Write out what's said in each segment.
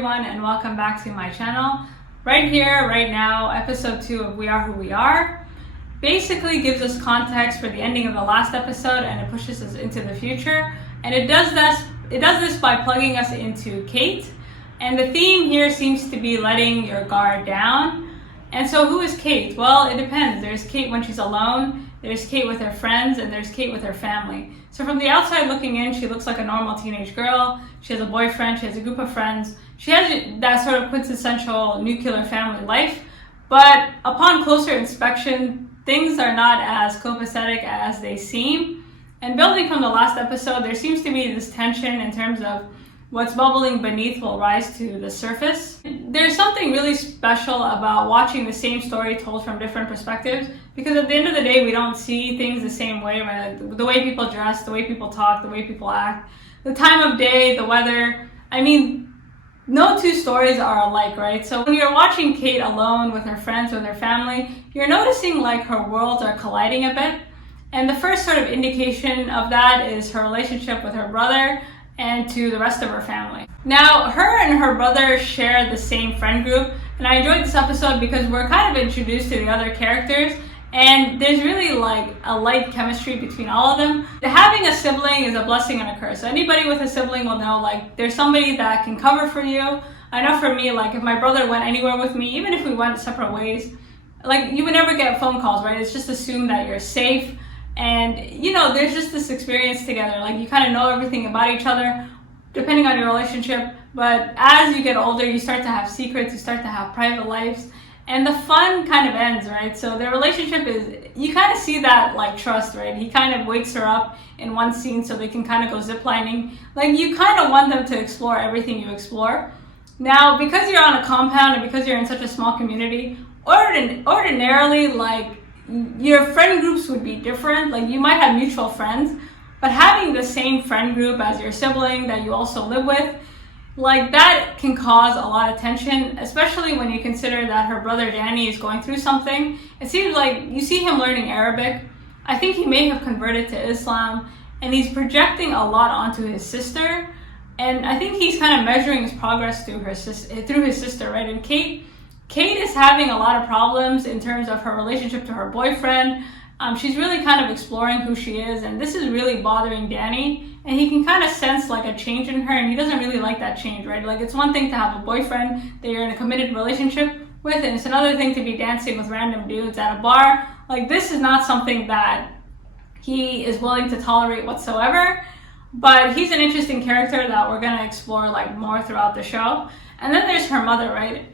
everyone, and welcome back to my channel. Right here, right now, episode 2 of We Are Who We Are basically gives us context for the ending of the last episode, and it pushes us into the future. And it does this by plugging us into Kate. And the theme here seems to be letting your guard down. And so who is Kate? Well, it depends. There's Kate when she's alone, there's Kate with her friends, and there's Kate with her family. So from the outside looking in, she looks like a normal teenage girl. She has a boyfriend, she has a group of friends. She has that sort of quintessential nuclear family life. But upon closer inspection, things are not as copacetic as they seem. And building from the last episode, there seems to be this tension in terms of what's bubbling beneath will rise to the surface. There's something really special about watching the same story told from different perspectives, because at the end of the day, we don't see things the same way, right? Like the way people dress, the way people talk, the way people act, the time of day, the weather. I mean, no two stories are alike, right? So when you're watching Kate alone with her friends, with her family, you're noticing like her worlds are colliding a bit. And the first sort of indication of that is her relationship with her brother and to the rest of her family. Now, her and her brother share the same friend group, and I enjoyed this episode because we're kind of introduced to the other characters, and there's really like a light chemistry between all of them. Having a sibling is a blessing and a curse. So anybody with a sibling will know like there's somebody that can cover for you. I know for me, like if my brother went anywhere with me, even if we went separate ways, like you would never get phone calls, right? It's just assumed that you're safe. And you know, there's just this experience together, like you kind of know everything about each other depending on your relationship. But as you get older, you start to have secrets, you start to have private lives, and the fun kind of ends, right? So their relationship is, you kind of see that like trust, right? He kind of wakes her up in one scene so they can kind of go ziplining. Like you kind of want them to explore everything you explore. Now, because you're on a compound and because you're in such a small community, ordinarily like your friend groups would be different. Like you might have mutual friends, but having the same friend group as your sibling that you also live with, like that can cause a lot of tension, especially when you consider that her brother Danny is going through something. It seems like you see him learning Arabic. I think he may have converted to Islam, and he's projecting a lot onto his sister. And I think he's kind of measuring his progress through his sister, right? And Kate is having a lot of problems in terms of her relationship to her boyfriend. She's really kind of exploring who she is, and this is really bothering Danny. And he can kind of sense like a change in her, and he doesn't really like that change, right? Like it's one thing to have a boyfriend that you're in a committed relationship with, and it's another thing to be dancing with random dudes at a bar. Like this is not something that he is willing to tolerate whatsoever. But he's an interesting character that we're gonna explore like more throughout the show. And then there's her mother, right?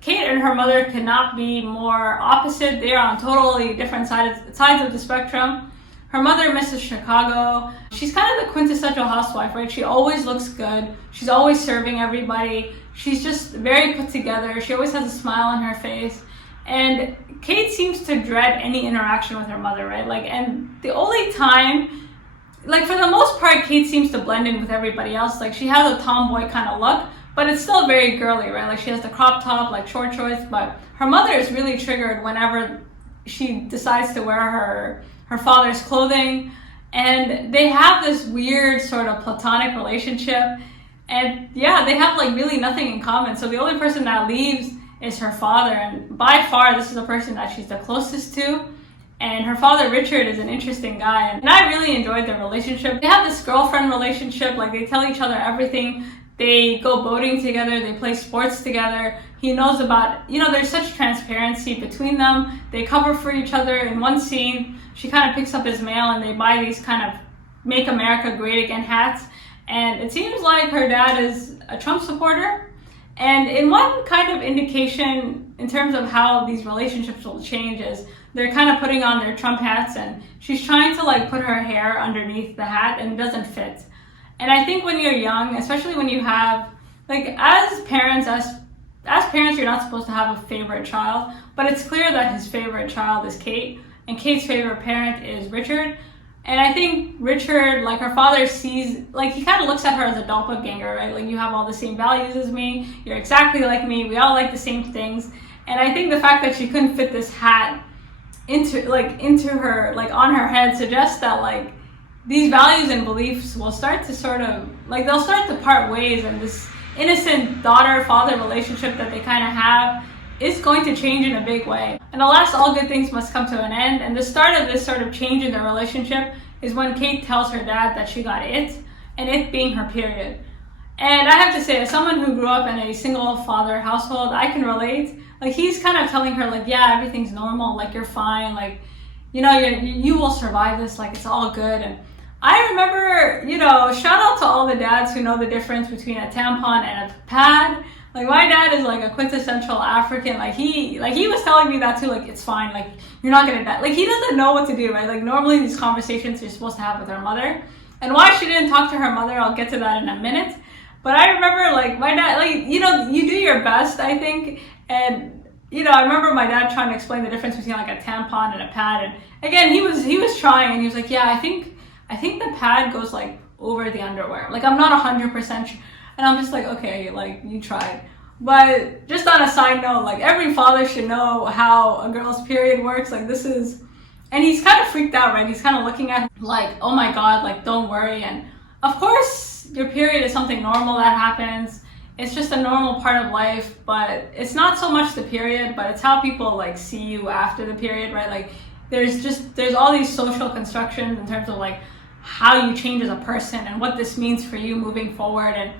Kate and her mother cannot be more opposite. They are on totally different sides of the spectrum. Her mother, Mrs. Chicago, she's kind of the quintessential housewife, right? She always looks good. She's always serving everybody. She's just very put together. She always has a smile on her face. And Kate seems to dread any interaction with her mother, right? Like, and the only time, like for the most part, Kate seems to blend in with everybody else. Like she has a tomboy kind of look, but it's still very girly, right? Like she has the crop top, like short shorts, but her mother is really triggered whenever she decides to wear her father's clothing. And they have this weird sort of platonic relationship. And yeah, they have like really nothing in common. So the only person that leaves is her father. And by far, this is the person that she's the closest to. And her father, Richard, is an interesting guy. And I really enjoyed their relationship. They have this girlfriend relationship, like they tell each other everything. They go boating together, they play sports together. He knows about, you know, there's such transparency between them. They cover for each other. In one scene, she kind of picks up his mail and they buy these kind of Make America Great Again hats. And it seems like her dad is a Trump supporter. And in one kind of indication in terms of how these relationships will change is they're kind of putting on their Trump hats, and she's trying to like put her hair underneath the hat and it doesn't fit. And I think when you're young, especially when you have, like as parents, you're not supposed to have a favorite child, but it's clear that his favorite child is Kate, and Kate's favorite parent is Richard. And I think Richard, like her father sees, like he kind of looks at her as a doppelganger, right? Like you have all the same values as me, you're exactly like me, we all like the same things. And I think the fact that she couldn't fit this hat into her, like on her head suggests that like these values and beliefs will start to sort of, like they'll start to part ways, and this innocent daughter-father relationship that they kind of have is going to change in a big way. And alas, all good things must come to an end. And the start of this sort of change in their relationship is when Kate tells her dad that she got it, and it being her period. And I have to say, as someone who grew up in a single father household, I can relate. Like, he's kind of telling her, like, yeah, everything's normal, like, you're fine, like, you know, you will survive this, like, it's all good. And I remember, you know, shout out to all the dads who know the difference between a tampon and a pad. Like, my dad is like a quintessential African. Like he was telling me that too, like, it's fine, like, you're not gonna die. Like, he doesn't know what to do, right? Like, normally these conversations you're supposed to have with her mother. And why she didn't talk to her mother, I'll get to that in a minute. But I remember, like, my dad, like, you know, you do your best, I think. And, you know, I remember my dad trying to explain the difference between, like, a tampon and a pad. And again, he was trying, and he was like, yeah, I think the pad goes, like, over the underwear. Like, I'm not 100% sure. And I'm just like, okay, like, you tried. But just on a side note, like, every father should know how a girl's period works. Like, this is, and he's kind of freaked out, right? He's kind of looking at, like, oh my God, like, don't worry. And of course, your period is something normal that happens. It's just a normal part of life, but it's not so much the period, but it's how people, like, see you after the period, right? Like, there's all these social constructions in terms of, like, how you change as a person and what this means for you moving forward. And,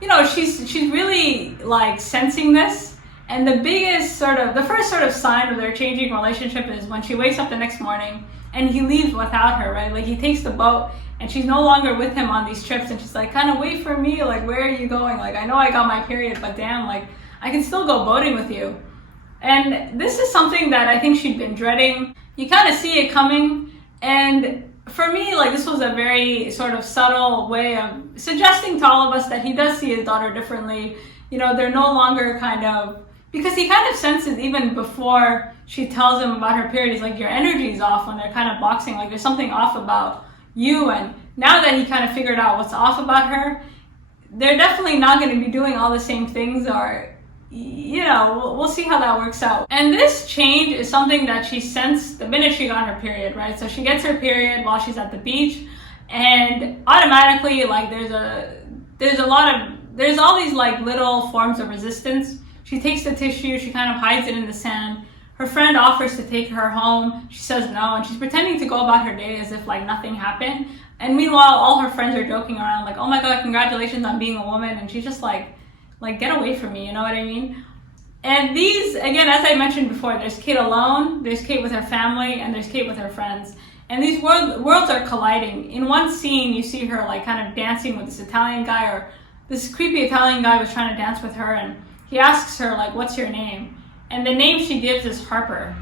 you know, she's really, like, sensing this. And the first sort of sign of their changing relationship is when she wakes up the next morning and he leaves without her, right? Like, he takes the boat and she's no longer with him on these trips, and she's like, kind of, wait for me, like, where are you going? Like, I know I got my period, but damn, like, I can still go boating with you. And this is something that I think she'd been dreading. You kind of see it coming, and for me, like, this was a very sort of subtle way of suggesting to all of us that he does see his daughter differently. You know, they're no longer kind of, because he kind of senses even before she tells him about her period, he's like, your energy's off when they're kind of boxing, like, there's something off about you. And now that he kind of figured out what's off about her, they're definitely not going to be doing all the same things, or, you know, we'll see how that works out. And this change is something that she sensed the minute she got her period, right? So she gets her period while she's at the beach, and automatically, like, there's all these, like, little forms of resistance. She takes the tissue, she kind of hides it in the sand. Her friend offers to take her home. She says no, and she's pretending to go about her day as if, like, nothing happened. And meanwhile, all her friends are joking around, like, oh my God, congratulations on being a woman. And she's just like, get away from me, you know what I mean? And these, again, as I mentioned before, there's Kate alone, there's Kate with her family, and there's Kate with her friends. And these worlds are colliding. In one scene, you see her, like, kind of dancing with this Italian guy, or this creepy Italian guy was trying to dance with her, and he asks her, like, what's your name? And the name she gives is Harper.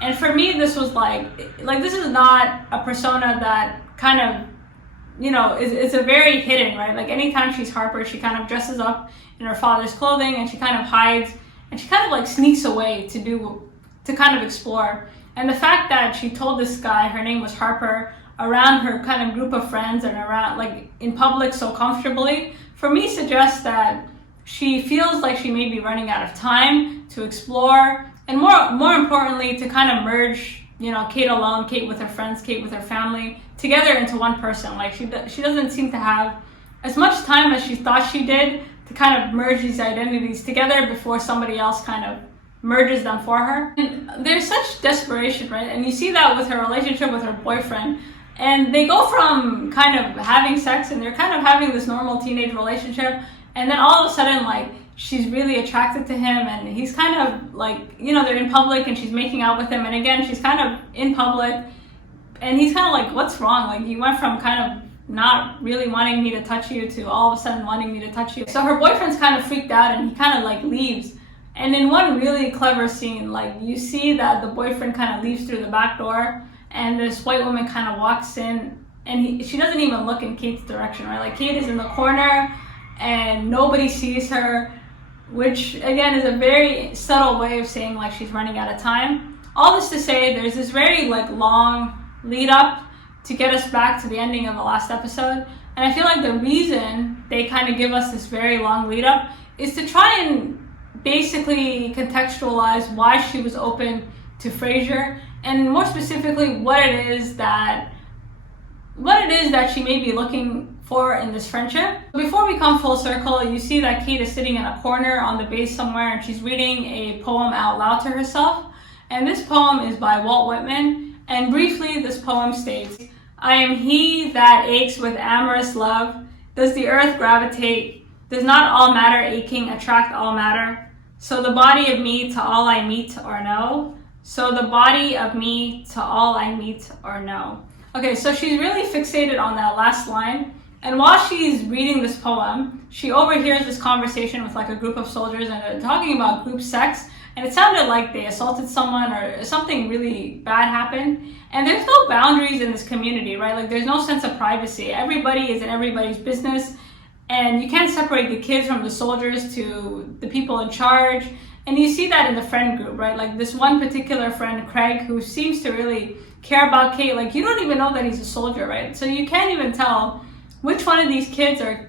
And for me, this was like this is not a persona that kind of, you know, is a very hidden, right? Like, anytime she's Harper, she kind of dresses up in her father's clothing, and she kind of hides, and she kind of, like, sneaks away to kind of explore. And the fact that she told this guy her name was Harper around her kind of group of friends and around, like, in public so comfortably, for me suggests that she feels like she may be running out of time to explore, and more importantly, to kind of merge, you know, Kate alone, Kate with her friends, Kate with her family, together into one person. Like, she doesn't seem to have as much time as she thought she did to kind of merge these identities together before somebody else kind of merges them for her. And there's such desperation, right? And you see that with her relationship with her boyfriend. And they go from kind of having sex, and they're kind of having this normal teenage relationship, and then all of a sudden, like, she's really attracted to him, and he's kind of, like, you know, they're in public and she's making out with him, and again, she's kind of in public, and he's kind of like, what's wrong? Like, you went from kind of not really wanting me to touch you to all of a sudden wanting me to touch you. So her boyfriend's kind of freaked out, and he kind of, like, leaves. And in one really clever scene, like, you see that the boyfriend kind of leaves through the back door, and this white woman kind of walks in, and she doesn't even look in Kate's direction, right? Like, Kate is in the corner, and nobody sees her, which, again, is a very subtle way of saying, like, she's running out of time. All this to say, there's this very, like, long lead up to get us back to the ending of the last episode. And I feel like the reason they kind of give us this very long lead up is to try and basically contextualize why she was open to Fraser, and more specifically what it is that she may be looking for in this friendship. Before we come full circle, you see that Kate is sitting in a corner on the base somewhere and she's reading a poem out loud to herself. And this poem is by Walt Whitman. And briefly, this poem states, "I am he that aches with amorous love. Does the earth gravitate? Does not all matter aching attract all matter? So the body of me to all I meet or know. So the body of me to all I meet or know." Okay, so she's really fixated on that last line. And while she's reading this poem, she overhears this conversation with like a group of soldiers and they're talking about group sex. And it sounded like they assaulted someone or something really bad happened. And there's no boundaries in this community, right? Like there's no sense of privacy. Everybody is in everybody's business. And you can't separate the kids from the soldiers to the people in charge. And you see that in the friend group, right? Like this one particular friend, Craig, who seems to really care about Kate. Like you don't even know that he's a soldier, right? So you can't even tell which one of these kids are,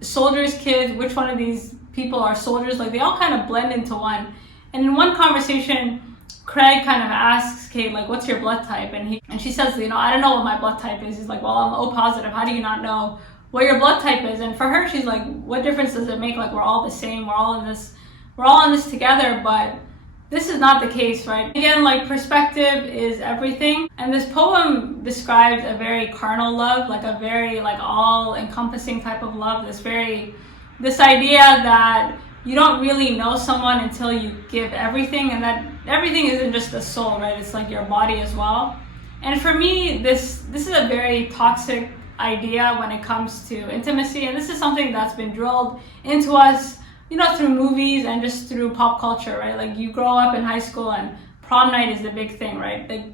soldiers' kids, which one of these people are soldiers. Like they all kind of blend into one. And in one conversation, Craig kind of asks Kate, like, "What's your blood type?" And she says, "I don't know what my blood type is." He's like, "Well, I'm O positive. How do you not know what your blood type is?" And for her, she's like, "What difference does it make? Like we're all the same. We're all in this together." But this is not the case, right? Again, like perspective is everything. And this poem describes a very carnal love, like a very like all-encompassing type of love. This idea that you don't really know someone until you give everything, and that everything isn't just the soul, right? It's like your body as well. And for me, this is a very toxic idea when it comes to intimacy, and this is something that's been drilled into us through movies and just through pop culture, right? Like you grow up in high school and prom night is the big thing, right? Like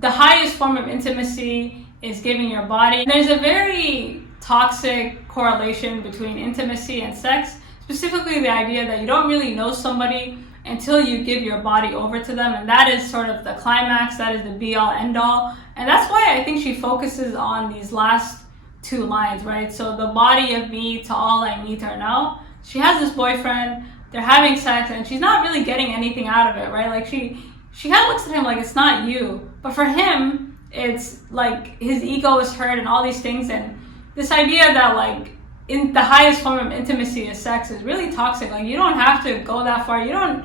the highest form of intimacy is giving your body. There's a very toxic correlation between intimacy and sex, specifically the idea that you don't really know somebody until you give your body over to them, and that is sort of the climax, that is the be-all, end-all. And that's why I think she focuses on these last two lines, right? So the body of me to all I meet or know. She has this boyfriend, they're having sex, and she's not really getting anything out of it, right? Like she kind of looks at him like it's not you. But for him, it's like his ego is hurt and all these things. And this idea that like in the highest form of intimacy is sex is really toxic. Like you don't have to go that far. You don't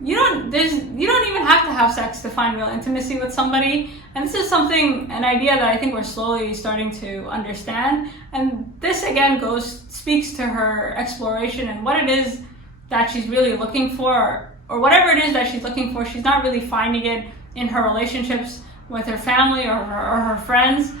even have to have sex to find real intimacy with somebody. And this is an idea that I think we're slowly starting to understand. And this again speaks to her exploration and what it is that she's really looking for, or whatever it is that she's looking for, she's not really finding it in her relationships with her family or her friends.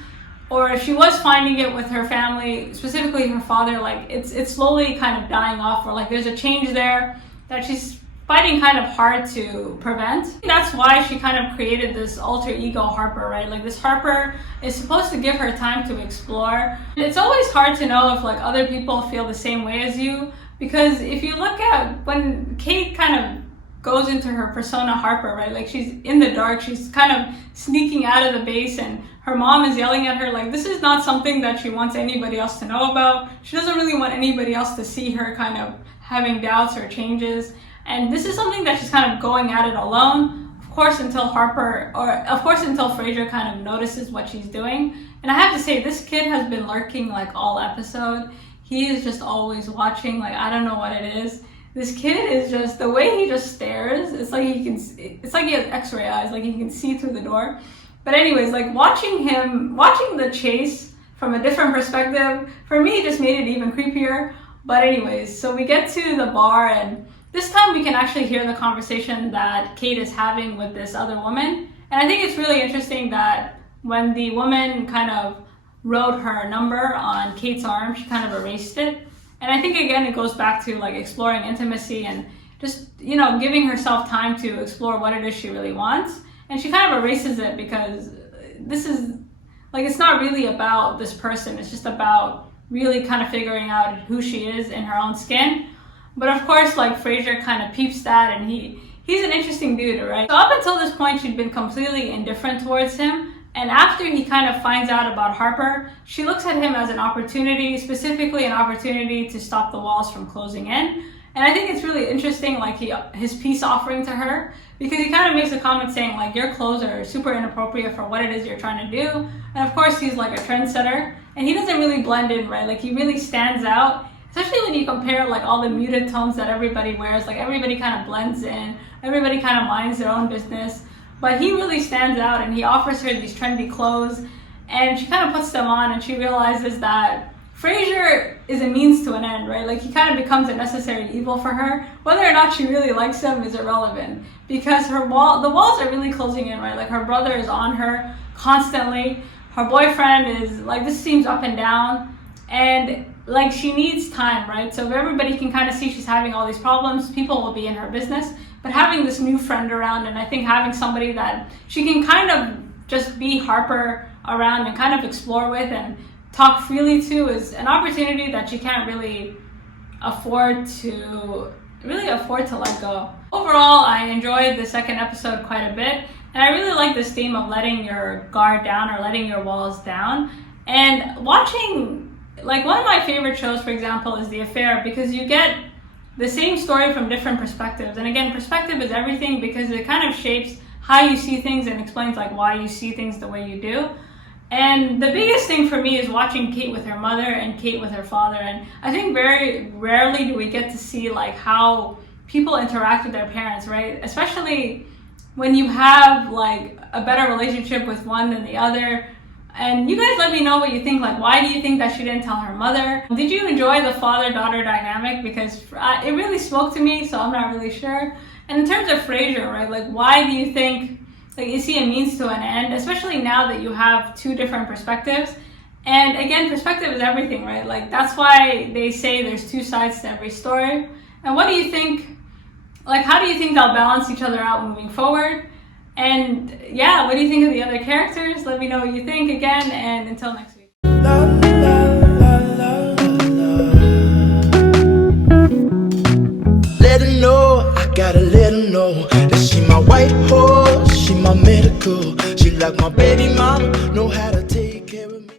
Or if she was finding it with her family, specifically her father, like it's slowly kind of dying off, or like there's a change there that she's fighting kind of hard to prevent. That's why she kind of created this alter ego Harper, right? Like this Harper is supposed to give her time to explore. It's always hard to know if like other people feel the same way as you, because if you look at when Kate kind of goes into her persona Harper, right? Like she's in the dark, she's kind of sneaking out of the base, and her mom is yelling at her. Like this is not something that she wants anybody else to know about. She doesn't really want anybody else to see her kind of having doubts or changes. And this is something that she's kind of going at it alone, of course, until Fraser kind of notices what she's doing. And I have to say, this kid has been lurking like all episode. He is just always watching, like I don't know what it is. This kid is just, the way he just stares, it's like he has x-ray eyes, like he can see through the door. But anyways, like watching the chase from a different perspective, for me, just made it even creepier. But anyways, so we get to the bar, and this time we can actually hear the conversation that Kate is having with this other woman. And I think it's really interesting that when the woman kind of wrote her number on Kate's arm, she kind of erased it. And I think again, it goes back to like exploring intimacy and just, giving herself time to explore what it is she really wants. And she kind of erases it because this is like, it's not really about this person. It's just about really kind of figuring out who she is in her own skin. But of course, like Fraser kind of peeps that, and he's an interesting dude, right? So up until this point, she'd been completely indifferent towards him. And after he kind of finds out about Harper, she looks at him as an opportunity, specifically an opportunity to stop the walls from closing in. And I think it's really interesting, like his peace offering to her, because he kind of makes a comment saying like, your clothes are super inappropriate for what it is you're trying to do. And of course, he's like a trendsetter. and he doesn't really blend in, right? Like he really stands out, especially when you compare like all the muted tones that everybody wears. Like everybody kind of blends in, everybody kind of minds their own business, but he really stands out, and he offers her these trendy clothes, and she kind of puts them on, and she realizes that Fraser is a means to an end, right? Like he kind of becomes a necessary evil for her. Whether or not she really likes him is irrelevant, because the walls are really closing in, right? Like her brother is on her constantly. Her boyfriend is like, this seems up and down, and like she needs time, right? So if everybody can kind of see she's having all these problems, people will be in her business. But having this new friend around, and I think having somebody that she can kind of just be Harper around and kind of explore with and talk freely to, is an opportunity that she can't really afford to let go. Overall, I enjoyed the second episode quite a bit, and I really like this theme of letting your guard down or letting your walls down. And watching, like, one of my favorite shows, for example, is The Affair, because you get the same story from different perspectives. And again, perspective is everything, because it kind of shapes how you see things and explains like why you see things the way you do. And the biggest thing for me is watching Kate with her mother and Kate with her father. And I think very rarely do we get to see like how people interact with their parents, right? Especially when you have like a better relationship with one than the other. And you guys let me know what you think. Like, why do you think that she didn't tell her mother? Did you enjoy the father-daughter dynamic? Because it really spoke to me, so I'm not really sure. And in terms of Fraser, right, like, why do you think, like, is he a means to an end? Especially now that you have two different perspectives. And again, perspective is everything, right? Like, that's why they say there's two sides to every story. And what do you think, like, how do you think they'll balance each other out moving forward? And yeah, what do you think of the other characters? Let me know what you think again, and until next week. Let her know, I gotta let her know that she my white horse, she my medical. She like my baby mama, know how to take